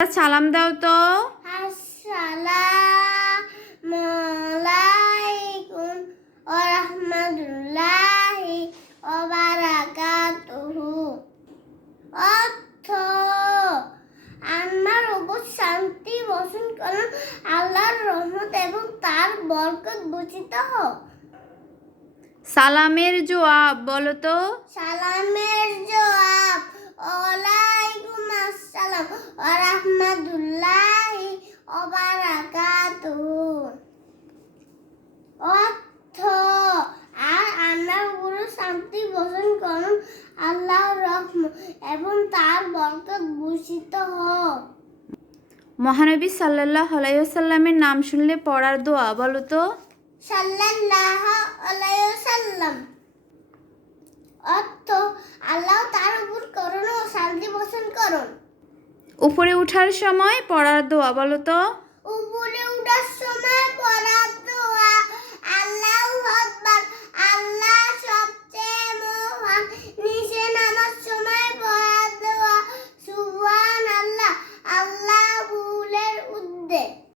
সালাম দাও তো। আসসালামু আলাইকুম ওয়া রাহমাতুল্লাহি ওয়া বারাকাতুহু অর্থ আল্লাহর উপর শান্তি বর্ষণ করুন আল্লাহর রহমত এবং তার বরকত বর্ষিত হোক। সালামের জবাব বলো তো। সালামের জবাব ওয়ালাইকুম আসসালাম ওয়া রাহমাতুল্লাহি ওয়া বারাকাতুহু অর্থ আর আল্লাহর গুরু শান্তি বর্ষণ করুন আল্লাহর রহমত এবং তার বরকত ভূষিত হোক। মহানবী সাল্লাহ আলাইসাল্লামের নাম শুনলে পড়ার দোয়া বলো তো। সাল্লাল্লাহু আলাইহি ওয়াসাল্লাম। অর্থ আল্লাহ তার উপর করুন ও শান্তি বর্ষণ করুন। উপরে ওঠার সময় পড়ার দোয়া বলো তো।